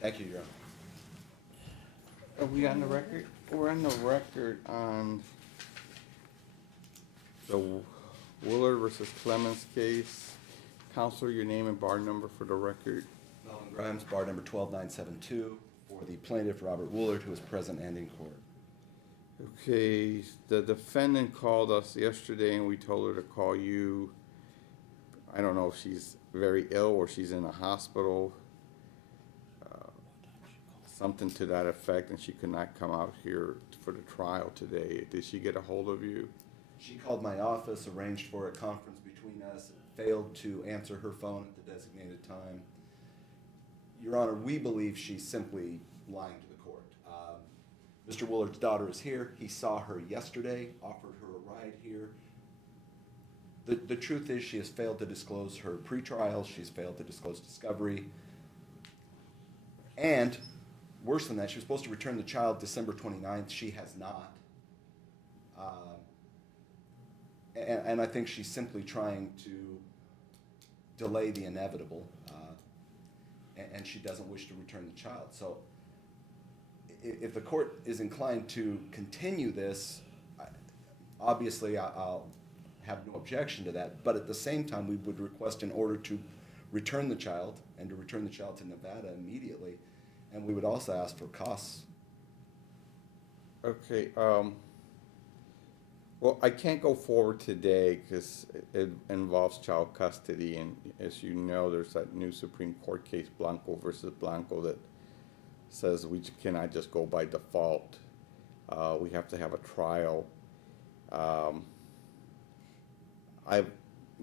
Thank you, Your Honor. Are we on the record? We're on the record on the Willard versus Clemens case. Counselor, your name and bar number for the record. Melvin Grimes, bar number 12972, for the plaintiff, Robert Woolard, who is present and in court. Okay, the defendant called us yesterday and we told her to call you. I don't know if she's very ill or she's in a hospital. Something to that effect, and she could not come out here for the trial today. Did she get a hold of you? She called my office, arranged for a conference between us, failed to answer her phone at the designated time. Your Honor, we believe she's simply lying to the court. Mr. Woolard's daughter is here. He saw her yesterday, offered her a ride here. The truth is she has failed to disclose her pretrial. She's failed to disclose discovery. And worse than that, she was supposed to return the child December 29th. She has not. And I think she's simply trying to delay the inevitable, and she doesn't wish to return the child. So if the court is inclined to continue this, obviously I'll have no objection to that. But at the same time, we would request an order to return the child and to return the child to Nevada immediately. And we would also ask for costs. Okay, well, I can't go forward today because it involves child custody, and as you know, there's that new Supreme Court case, Blanco versus Blanco, that says we cannot just go by default. We have to have a trial. I'm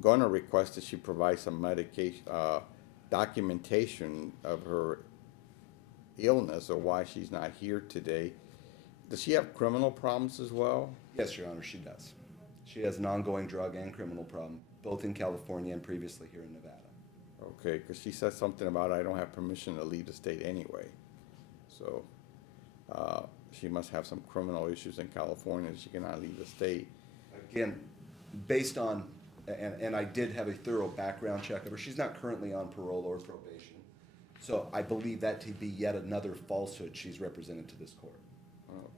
going to request that she provide some medication, documentation of her illness or why she's not here today. Does she have criminal problems as well? Yes, Your Honor, she does. She has an ongoing drug and criminal problem, both in California and previously here in Nevada. Okay, because she said something about I don't have permission to leave the state anyway. So she must have some criminal issues in California. She cannot leave the state. Again, based on, and I did have a thorough background check of her, she's not currently on parole or probation. So I believe that to be yet another falsehood she's represented to this court.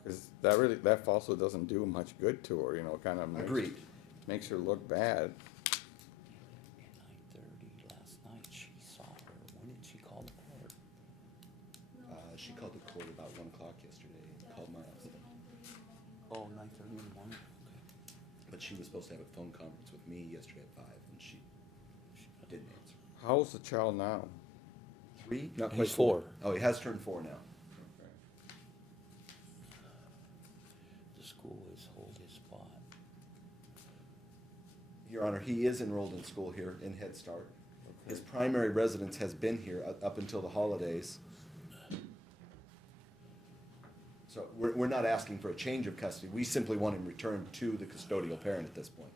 Because that falsehood doesn't do much good to her, you know, kind of makes her look bad. At 9:30 last night, she saw her. When did she call the court? She called the court about 1 o'clock yesterday and called my office. Oh, 9:30 in the morning? Okay. But she was supposed to have a phone conference with me yesterday at 5, and she didn't answer. How old's the child now? 3? Not He's quite 4. Oh, he has turned 4 now. The school is hold his spot. Your Honor, he is enrolled in school here in Head Start. His primary residence has been here up until the holidays. So we're not asking for a change of custody. We simply want him returned to the custodial parent at this point.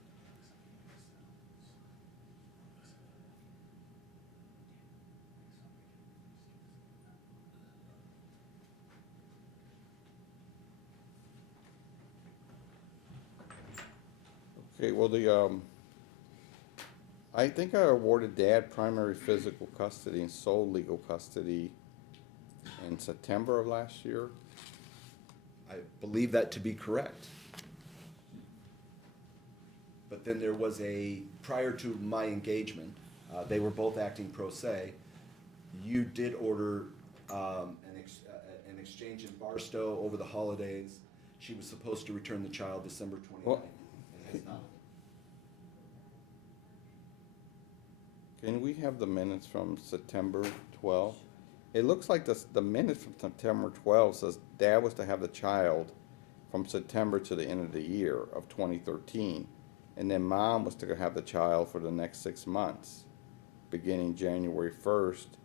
Okay, well, I think I awarded Dad primary physical custody and sole legal custody in September of last year. I believe that to be correct. But then there was prior to my engagement, they were both acting pro se. You did order an exchange in Barstow over the holidays. She was supposed to return the child December 29th. Well, and has not. Can we have the minutes from September 12th? It looks like the minutes from September 12th says Dad was to have the child from September to the end of the year of 2013. And then Mom was to have the child for the next 6 months, beginning January 1st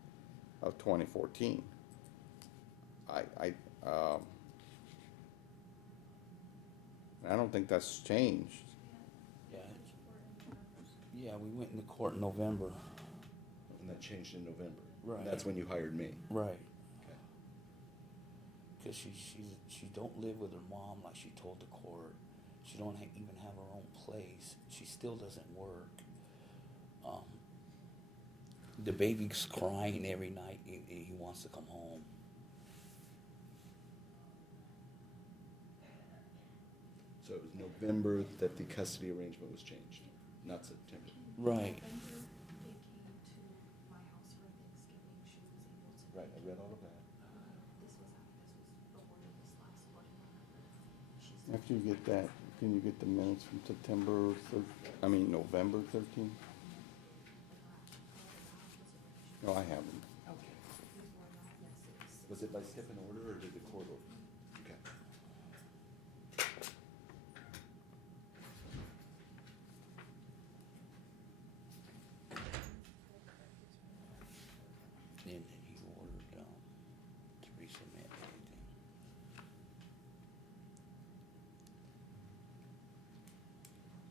of 2014. I don't think that's changed. Yeah, we went into court in November. And that changed in November. Right. That's when you hired me. Right. Okay. Because she don't live with her mom like she told the court. She don't even have her own place. She still doesn't work. The baby's crying every night. He wants to come home. So it was November that the custody arrangement was changed, not September. Right. November, they came to my house for Thanksgiving. She was able to. Right, I read all of that. This was before this last boarding member. She's. After you get that, can you get the minutes from November 13th? No, I have them. Okay. These were not necessary. Was it by step in order, or did the court order? Okay. And then he ordered to resubmit everything.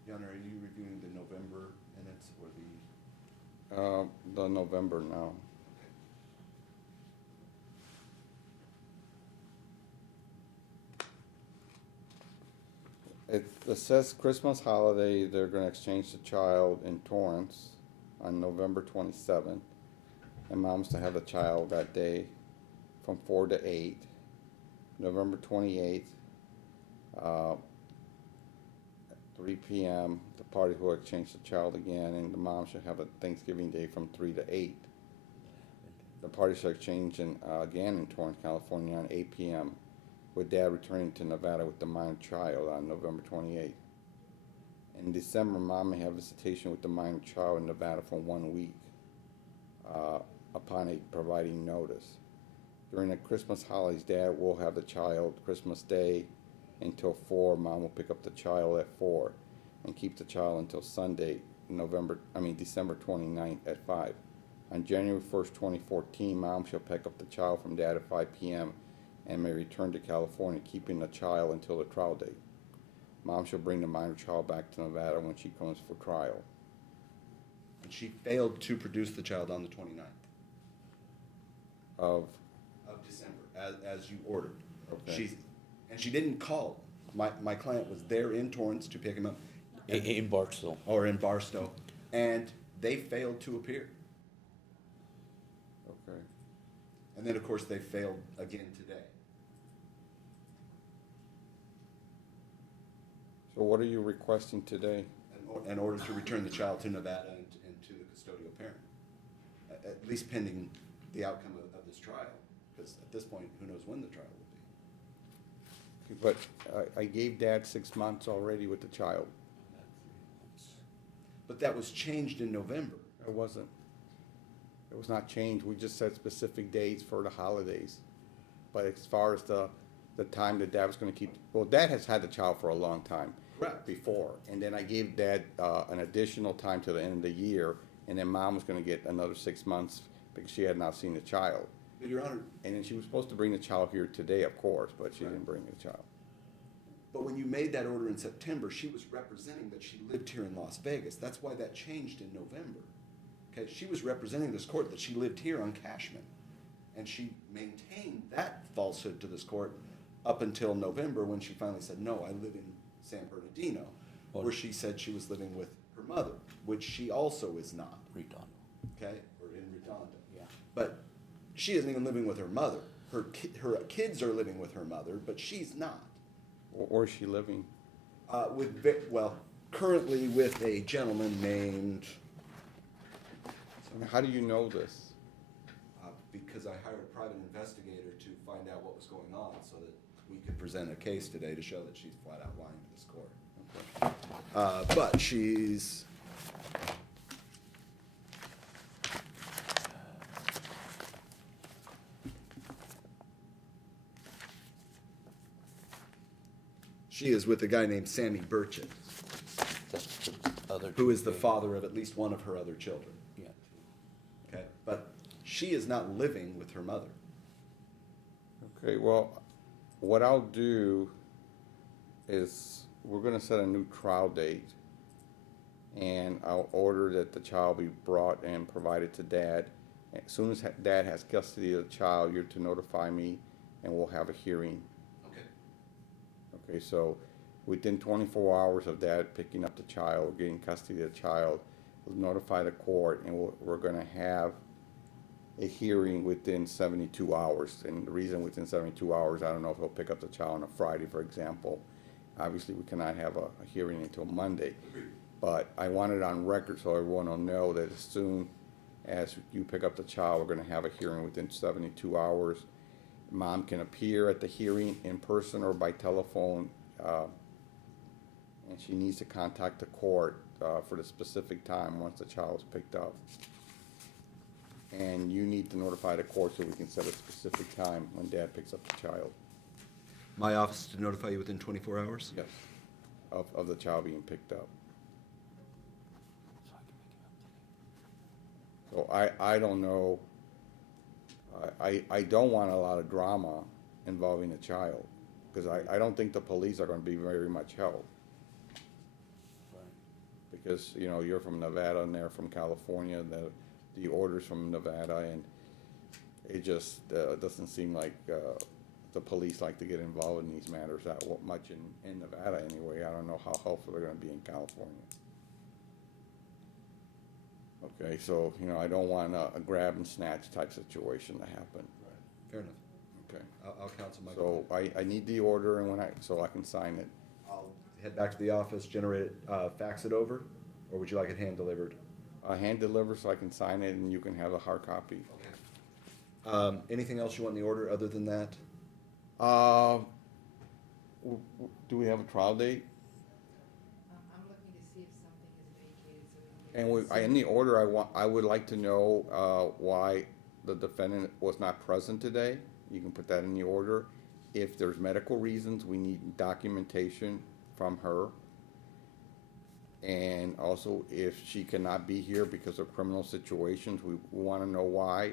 Your Honor, are you reviewing the November minutes or the? The November now. It says Christmas holiday, they're gonna exchange the child in Torrance on November 27th. And mom's to have the child that day from 4 to 8. November 28th, at 3 p.m., the party will exchange the child again, and the mom should have a Thanksgiving Day from 3 to 8. The party shall exchange again in Torrance, California on 8 p.m., with dad returning to Nevada with the minor child on November 28th. In December, mom may have visitation with the minor child in Nevada for 1 week upon providing notice. During the Christmas holidays, dad will have the child Christmas Day until 4. Mom will pick up the child at 4 and keep the child until Sunday, December 29th at 5. On January 1st, 2014, mom shall pick up the child from dad at 5 p.m. and may return to California, keeping the child until the trial date. Mom shall bring the minor child back to Nevada when she comes for trial. And she failed to produce the child on the 29th Of, of December, as you ordered. Okay. She didn't call. My client was there in Torrance to pick him up. In Barstow. Or in Barstow, and they failed to appear. okay. And then, of course, they failed again today. So what are you requesting today? In order to return the child to Nevada and to the custodial parent, at least pending the outcome of this trial, because at this point, who knows when the trial will be. But I gave dad 6 months already with the child. But that was changed in November. It wasn't. It was not changed. We just set specific dates for the holidays. But as far as the time that dad was gonna keep, well, dad has had the child for a long time. Correct. Before. And then I gave dad an additional time to the end of the year, and then mom was gonna get another 6 months because she had not seen the child. But Your Honor, And then she was supposed to bring the child here today, of course, but she Right. didn't bring the child. but when you made that order in September, she was representing that she lived here in Las Vegas. That's why that changed in November. Okay, she was representing this court that she lived here on Cashman. And she maintained that falsehood to this court up until November, when she finally said, no, I live in San Bernardino, where she said she was living with her mother, which she also is not, Redondo. okay, or in Redondo. Yeah. But she isn't even living with her mother. Her kids are living with her mother, but she's not. Or is she living? Currently with a gentleman named, How do you know this? because I hired a private investigator to find out what was going on so that we could present a case today to show that she's flat out lying to this court. But she's, she is with a guy named Sammy Burchett, That's the other. who is the two. father of at least one of her other children. Yeah. Okay, but she is not living with her mother. Okay, well, what I'll do is, we're gonna set a new trial date, and I'll order that the child be brought and provided to dad. As soon as dad has custody of the child, you're to notify me, and we'll have a hearing. Okay. Okay, so within 24 hours of dad picking up the child, getting custody of the child, notify the court, and we're gonna have a hearing within 72 hours. And the reason within 72 hours, I don't know if he'll pick up the child on a Friday, for example. Obviously, we cannot have a hearing until Monday. But I want it on record so everyone will know that as soon as you pick up the child, we're gonna have a hearing within 72 hours. Mom can appear at the hearing in person or by telephone, and she needs to contact the court for the specific time once the child is picked up. And you need to notify the court so we can set a specific time when dad picks up the child. My office to notify you within 24 hours? Yes, of the child being picked up. So I can make it up today. So I don't know, I don't want a lot of drama involving the child, because I don't think the police are gonna be very much help. Right. Because, you know, you're from Nevada and they're from California, the orders from Nevada, and it just doesn't seem like the police like to get involved in these matters that much in Nevada anyway. I don't know how helpful they're gonna be in California. Okay, so, you know, I don't want a grab and snatch type situation to happen. Fair enough. Okay, I'll counsel my. so I need the order, and so I can sign it. I'll head back to the office, generate it, fax it over, or would you like it hand delivered? Hand deliver so I can sign it, and you can have a hard copy. Anything else you want in the order other than that? Do we have a trial date? I'm looking to see if something is vacated so we can. And in the order, I would like to know why the defendant was not present today. You can put that in the order. If there's medical reasons, we need documentation from her. And also, if she cannot be here because of criminal situations, we want to know why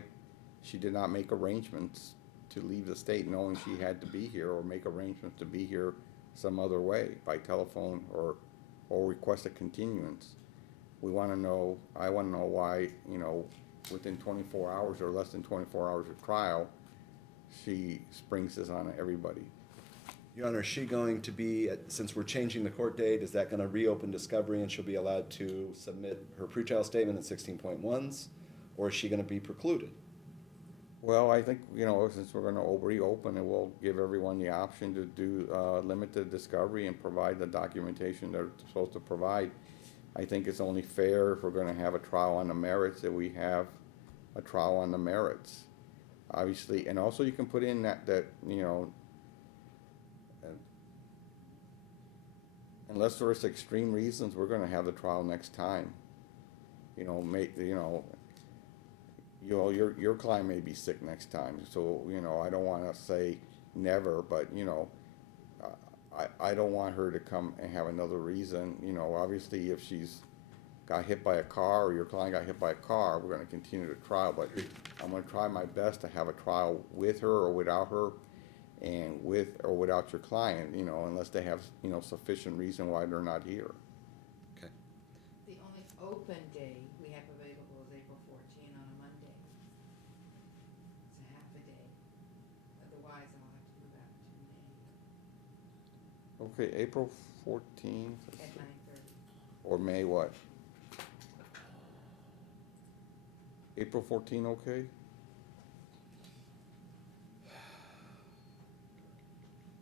she did not make arrangements to leave the state knowing she had to be here, or make arrangements to be here some other way, by telephone or request a continuance. I want to know why, you know, within 24 hours or less than 24 hours of trial, she springs this on everybody. Your Honor, is she going to be, since we're changing the court date, is that going to reopen discovery and she'll be allowed to submit her pretrial statement at 16.1s? Or is she going to be precluded? Well, I think, you know, since we're going to reopen it, we'll give everyone the option to do limited discovery and provide the documentation they're supposed to provide. I think it's only fair, if we're going to have a trial on the merits, that we have a trial on the merits. Obviously, and also you can put in that you know, unless there's extreme reasons, we're going to have the trial next time. You know, your client may be sick next time, so, you know, I don't want to say never, but, you know, I don't want her to come and have another reason. You know, obviously, if she's got hit by a car, or your client got hit by a car, we're going to continue the trial, but I'm going to try my best to have a trial with her or without her, and with or without your client, you know, unless they have, you know, sufficient reason why they're not here. Okay. The only open day we have available is April 14 on a Monday. It's a half a day. Otherwise, I'll have to go back to May Okay, April 14th, at 9:30. or May what? April 14, okay?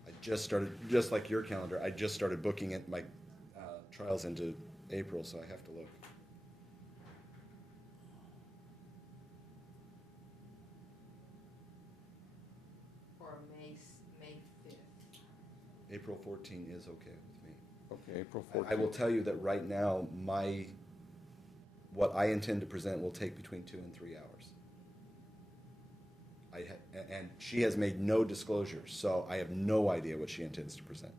I just started, just like your calendar, I just started booking it, my trials into April, so I have to look. Or May 5th. April 14 is okay with me. Okay, April 14th. I will tell you that right now, what I intend to present will take between 2 and 3 hours. And she has made no disclosures, so I have no idea what she intends to present.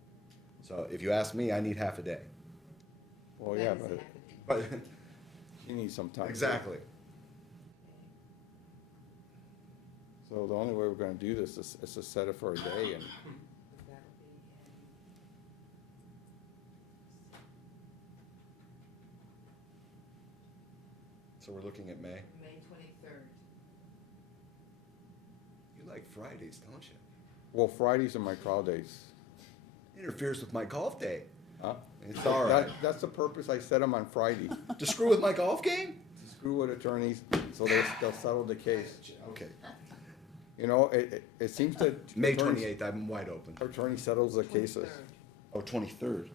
So if you ask me, I need half a day. Well, yeah, That is but half a day. But, you need some time. exactly. So the only way we're gonna do this is to set it for a day, and That'll be So we're looking at May. May 23rd. You like Fridays, don't you? well, Fridays are my trial days. Interferes with my golf day. Huh? It's all right. That's the purpose I set them on Friday, To screw with my golf game? to screw with attorneys, so they'll settle the case. Okay. You know, it seems that. May attorneys- 28th, I'm wide open. Attorney settles the cases. 23rd. Oh, 23rd.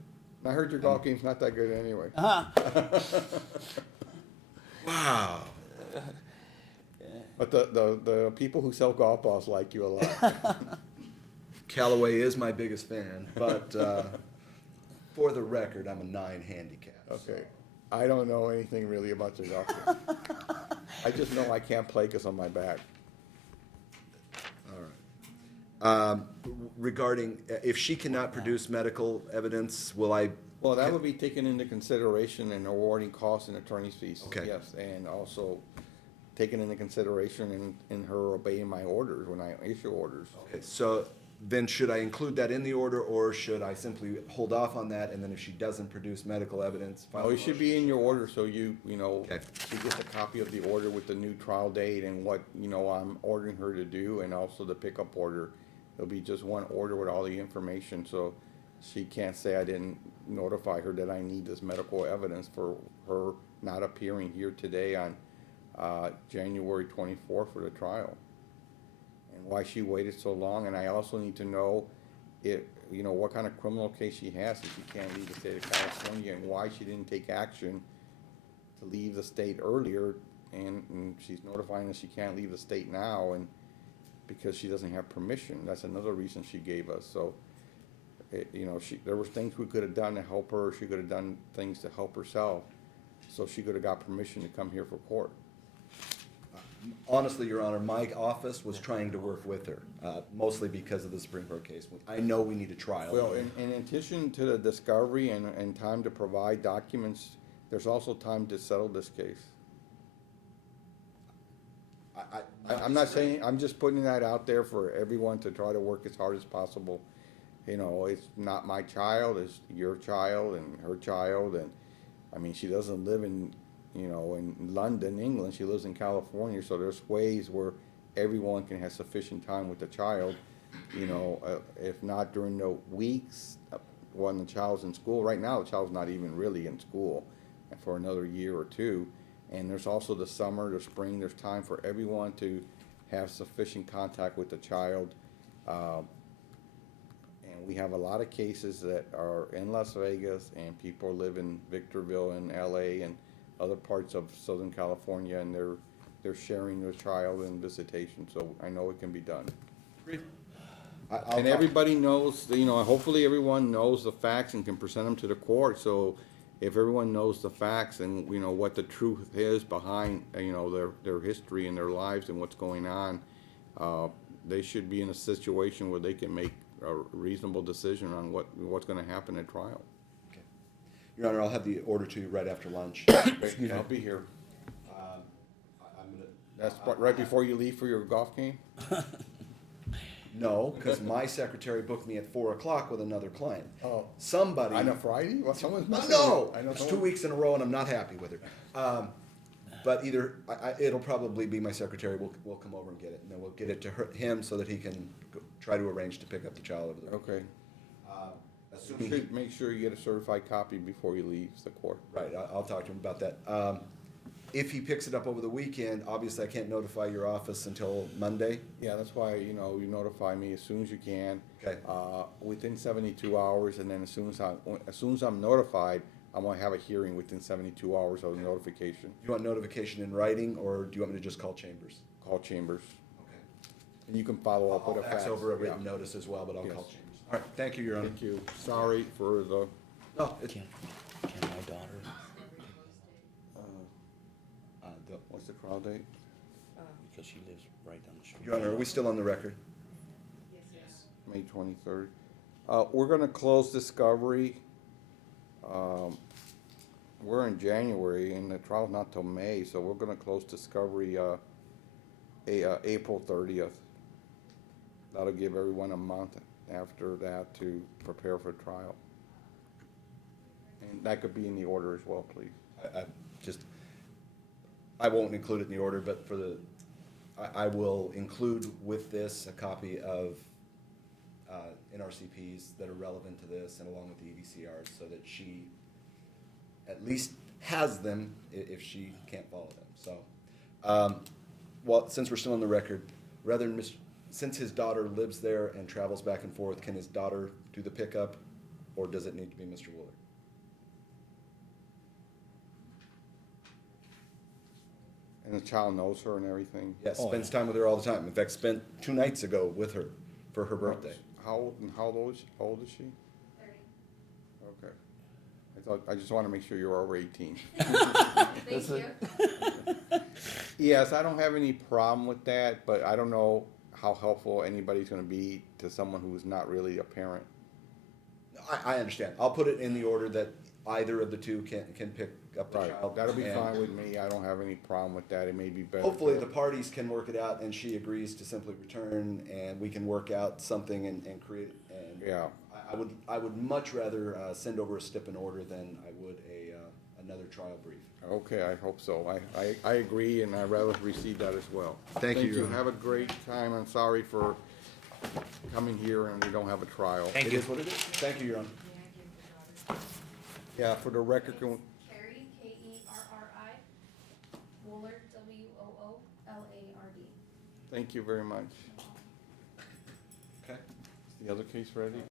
I heard your golf game's not that good anyway. Wow. But the people who sell golf balls like you a lot. Callaway is my biggest fan, but for the record, I'm a 9 handicap. Okay. I don't know anything really about your golf game. I just know I can't play because of my back. All right. Regarding, if she cannot produce medical evidence, will I? Well, that would be taken into consideration in awarding costs and attorney's fees. Okay. Yes, and also taken into consideration in her obeying my orders when I issue orders. Okay, so then should I include that in the order, or should I simply hold off on that, and then if she doesn't produce medical evidence? file Oh, a it should motion? be in your order, so you know, Okay. she gets a copy of the order with the new trial date and what, I'm ordering her to do, and also the pickup order. It'll be just one order with all the information, so she can't say I didn't notify her that I need this medical evidence for her not appearing here today on, January 24th for the trial. And why she waited so long, and I also need to know what kind of criminal case she has if she can't leave the state of California, and why she didn't take action to leave the state earlier, and she's notifying us she can't leave the state now, and because she doesn't have permission. That's another reason she gave us, so, there were things we could have done to help her, she could have done things to help herself, so she could have got permission to come here for court. Honestly, Your Honor, my office was trying to work with her, mostly because of the Supreme Court case. I know we need a trial. Well, in addition to the discovery and time to provide documents, there's also time to settle this case. I'm not saying, I'm just putting that out there for everyone to try to work as hard as possible. It's not my child, it's your child and her child, and, she doesn't live in London, England, she lives in California, so there's ways where everyone can have sufficient time with the child, if not during the weeks when the child's in school. Right now, the child's not even really in school for another year or two. And there's also the summer, the spring, there's time for everyone to have sufficient contact with the child. And we have a lot of cases that are in Las Vegas, and people live in Victorville and LA and other parts of Southern California, and they're sharing their child in visitation, so I know it can be done. Agreed. And everybody knows, hopefully everyone knows the facts and can present them to the court, so if everyone knows the facts and, what the truth is behind, their history and their lives and what's going on, they should be in a situation where they can make a reasonable decision on what's gonna happen at trial. Okay. Your Honor, I'll have the order to you right after lunch. I'll be here. I'm gonna. That's right before you leave for your golf game? No, because my secretary booked me at 4 o'clock with another client. Oh. Somebody. On a Friday? Well, someone's messing No, with you. I know it's 2 someone- weeks in a row, and I'm not happy with her. But either it'll probably be my secretary will come over and get it, and then we'll get it to him so that he can try to arrange to pick up the child over there. Okay. You Assuming should make sure you get a certified copy before you leave the court. right, I'll talk to him about that. If he picks it up over the weekend, obviously I can't notify your office until Monday. Yeah, that's why, you notify me as soon as you can. Okay. Within 72 hours, and then as soon as I'm notified, I'm gonna have a hearing within 72 hours of the notification. You want notification in writing, or do you want me to just call Chambers? Call Chambers, Okay. and you can follow up with a I'll fax. fax over a Yeah. written notice as well, but I'll Yes. call Chambers. All right, thank you, Your Honor. Thank you. Sorry for the, No, it's, Can my daughter, what's the trial date? because she lives right down the street. Your Honor, are we still on the record? Yes. May 23rd. We're gonna close discovery. We're in January, and the trial's not till May, so we're gonna close discovery, April 30th. That'll give everyone a month after that to prepare for trial. And that could be in the order as well, please. I won't include it in the order, but I will include with this a copy of NRCPs that are relevant to this, and along with the EVCRs, so that she at least has them if she can't follow them. So, well, since we're still on the record, rather than since his daughter lives there and travels back and forth, can his daughter do the pickup, or does it need to be Mr. Willard? And the child knows her and everything? Yes, Oh, spends yeah. time with her all the time. In fact, spent 2 nights ago with her for her birthday. How old is she? 30. Okay. I just want to make sure you're over 18. Thank That's you. Yes, I don't have any problem with that, but I don't know how helpful anybody's going to be to someone who's not really a parent. I understand. I'll put it in the order that either of the two can pick up the Right, child. that'll be and fine with me. I don't have any problem with that. It may be better. Hopefully, to- the parties can work it out, and she agrees to simply return, and we can work out something and create. And Yeah. I would much rather send over a stip in order than I would another trial brief. Okay, I hope so. I agree, and I'd rather receive that as well. Thank you, Your Honor. Have a great time. I'm sorry for coming here and we don't have a trial. Thank It you. is what it is. Thank you, Your Honor. May I give the daughter? Yeah, for the record, can we- Carrie, Kerri, Woolard, Woolard. thank you very much. Okay. Is the other case ready?